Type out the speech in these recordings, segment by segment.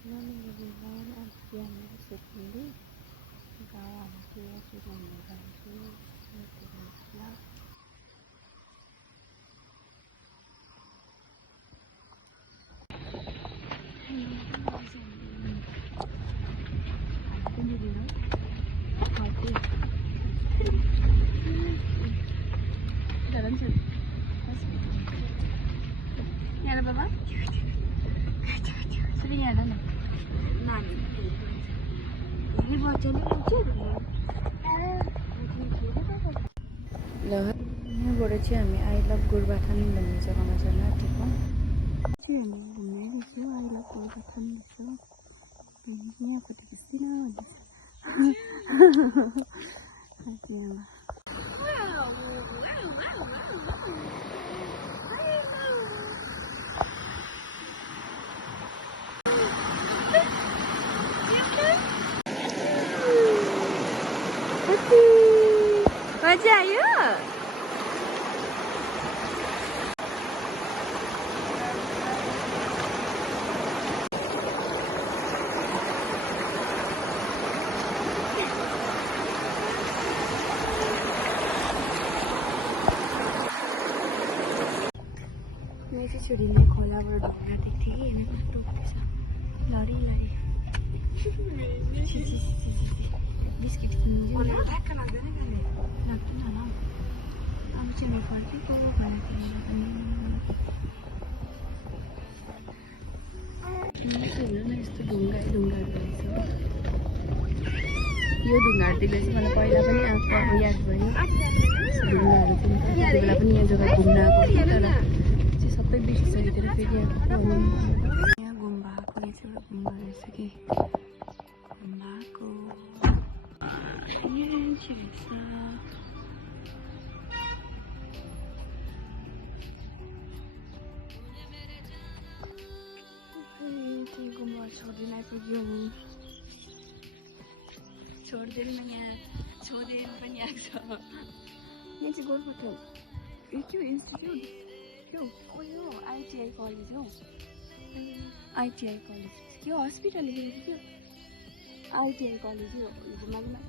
Morning everyone, I'm Diana Sutindi. Gawa na siya sa mga ganito. Ito na sila. Jalan sih. Ini ada apa? Sering ada nih. Nani. Ini bocahnya lucu. ल यहाँबाट चाहिँ हामी I love Gorubathan भन्ने जग्गामा जान आँटेको चाहिँ हामी घुम्दै रहेछौँ आई लभ गोरुबथान रहेछ यहाँको त किन मजा आयो मैं चाहिँ छोरीले खोलाबाट ढुङ्गा देख्थेँ कि हेर्नु कस्तो हुँदैछ लडी लडी बिस्किट किन्नु लाग्दैन होला अब चाहिँ म फर्केको भनेको हेर्नु न यस्तो ढुङ्गाहरू रहेछ यो ढुङ्गाहरू देख्दा चाहिँ मलाई पहिला पनि आफू याद भयो ढुङ्गाहरू चाहिँ त्यति बेला पनि यहाँ जग्गा घुम्न आएको थियो तर चाहिँ सबै बिर्सिसकेर फेरि यहाँ गुम्बा आएको रहेछ एउटा गुम्बा रहेछ कि गुम्बा आएको गुम्बा छोड्दिन आइपुग्यो छोड्दैन यहाँ छोडेर पनि आएको छ यहाँ चाहिँ गोरुबथान यो के हो इन्स्टिट्युट यो यो आइटिआई कलेज हौ आइटिआई कलेज के हो हस्पिटल लेखेको थियो आइटिआई कलेज हो घुमालीमा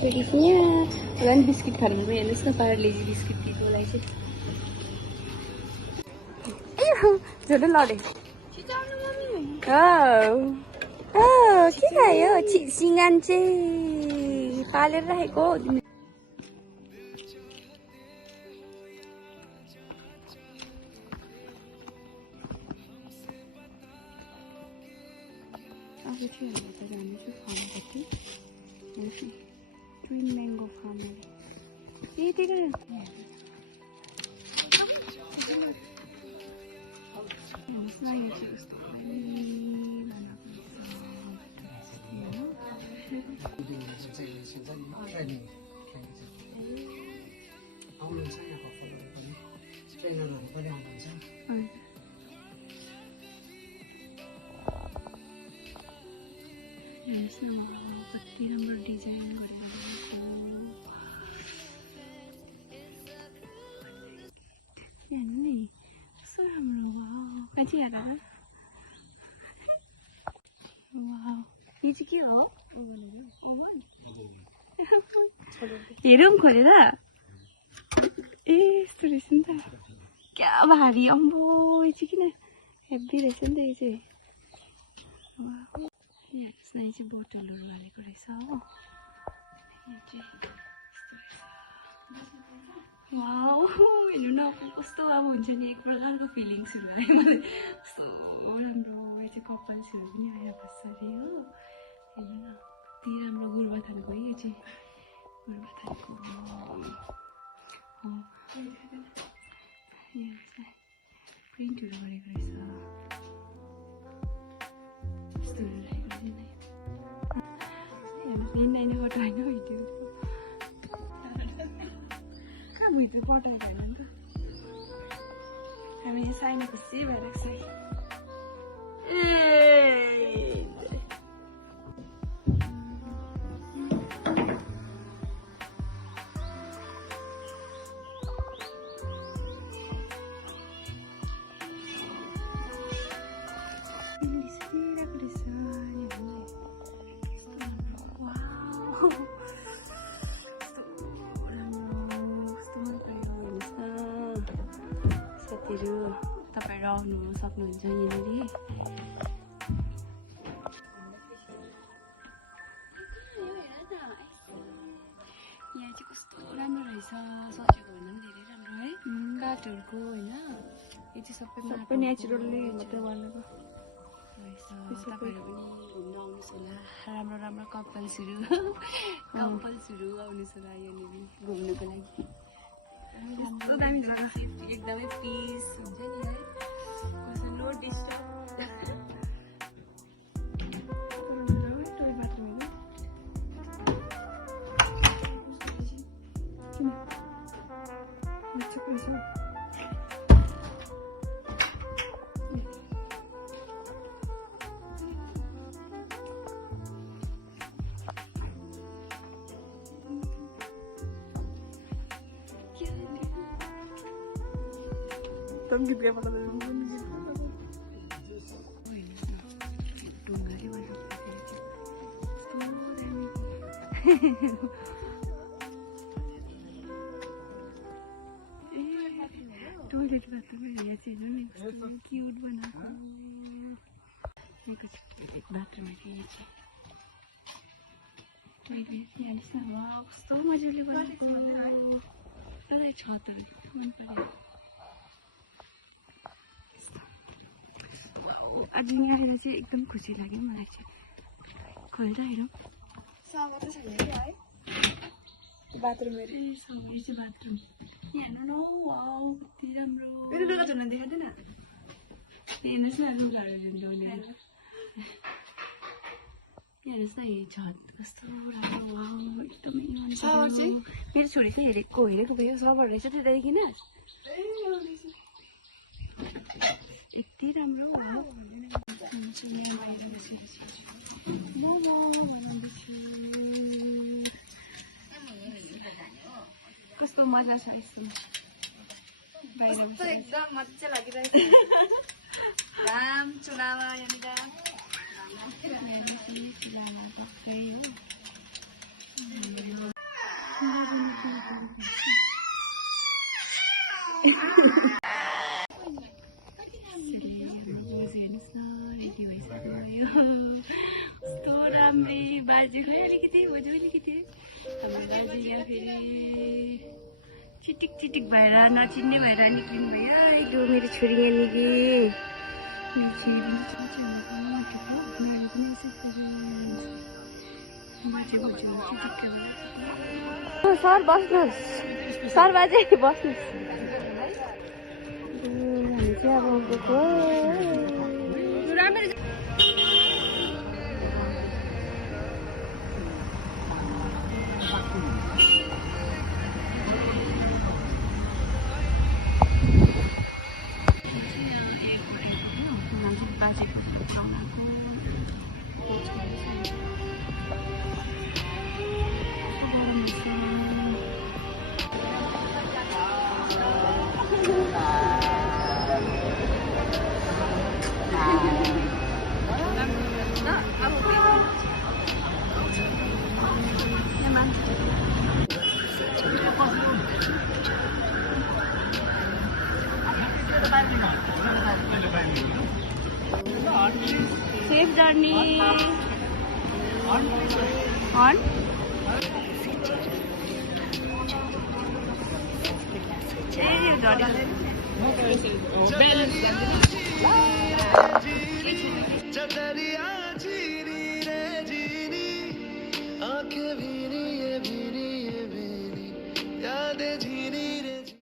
छोरीको होला नि बिस्किट खानु पनि हेर्नुहोस् न पार्लेजी बिस्किट दिएको लागि चाहिँ झोटो लडे के खायो सिँगान चाहिँ पालेर राखेको अब चाहिँ हामी त जानेछु फार्मपट्टि ट्विन म्याङ्गो फार्म त्यही कति राम्रो डिजाइन गरेर हेर्नु नि कस्तो राम्रो भयो कति हेरेर यो चाहिँ के हो हेरौँ खोलेर ए यस्तो रहेछ नि त क्या भारी अम्बो यो चाहिँ किन हेभी रहेछ नि त यो चाहिँ यसमा चाहिँ बोतलहरू हालेको रहेछ हो वाउ हेर्नु न कस्तो अब हुन्छ नि एक प्रकारको फिलिङ्सहरू भयो मलाई कस्तो राम्रो यो चाहिँ कपाल्सहरू पनि आएर बस्छ अरे हो हेर्नु न त्यही राम्रो गोरुबथानको यो चाहिँ गोरुबथानको प्रिन्टहरू गरेको रहेछ यस्तोहरू राखेको रहेछ फोटो होइन भिडियो कहाँ भित्र पठाइदियो नि त हामी यहाँ साइना खुसी भइरहेको छ तपाईहरु आउनु सक्नुहुन्छ यहाँनिर यहाँ चाहिँ कस्तो राम्रो रहेछ सजेको भन्दा पनि धेरै राम्रो है काठहरुको हैन यो चाहिँ सबै नेचुरली मात्रै बनेको रहेछ तपाईहरु पनि घुम्न आउनुहोस् होला राम्रो कपल्सहरु आउनुहोस् होला यहाँनिर घुम्नको लागि कस्तो दामी जग्गा एकदमै पिस हुन्छ नि है कसो no disturb Don't give me a lot of toilet bathroom है क्यूट बनाएको बाथरूम है टोयलेट यहाँ कस्तो मजाले बनाएको तर छतहरू मन पर्यो आज यहाँ आएर चाहिँ एकदम खुसी लाग्यो मलाई चाहिँ खोलेर हेरौँ सावर छैन है बाथरुम हेरे सावर चाहिँ बाथरुम यहाँ हेर्नु न वाउ कति राम्रो मेरो लुगा धुन देखाउँदैन हेर्नुहोस् न लुगाहरू धुँदै हेर्नुहोस् न यो छत कस्तो राम्रो वाउ एकदमै सावर चाहिँ मेरो छोरी चाहिँ हेरेको भयो सावर रहेछ त्यो देखिन यति राम्रो कस्तो मजा छ यस्तो एकदम मजा लागिरहेको राम चुनावा यहाँनिर कस्तो राम्रै बाजे खै अलिकति बोजू अलिकति हाम्रो बाजे यहाँ फेरि चिटिक भएर नचिन्ने भएर निक्लिनु भयो आइदो मेरो छोरी यहाँनिर मेरो छोरी पनि सर बस्नुहोस् सर बाजे बस्नुहोस् हामी चाहिँ अब गएको राम्ररी Safe journey. On. Safe journey.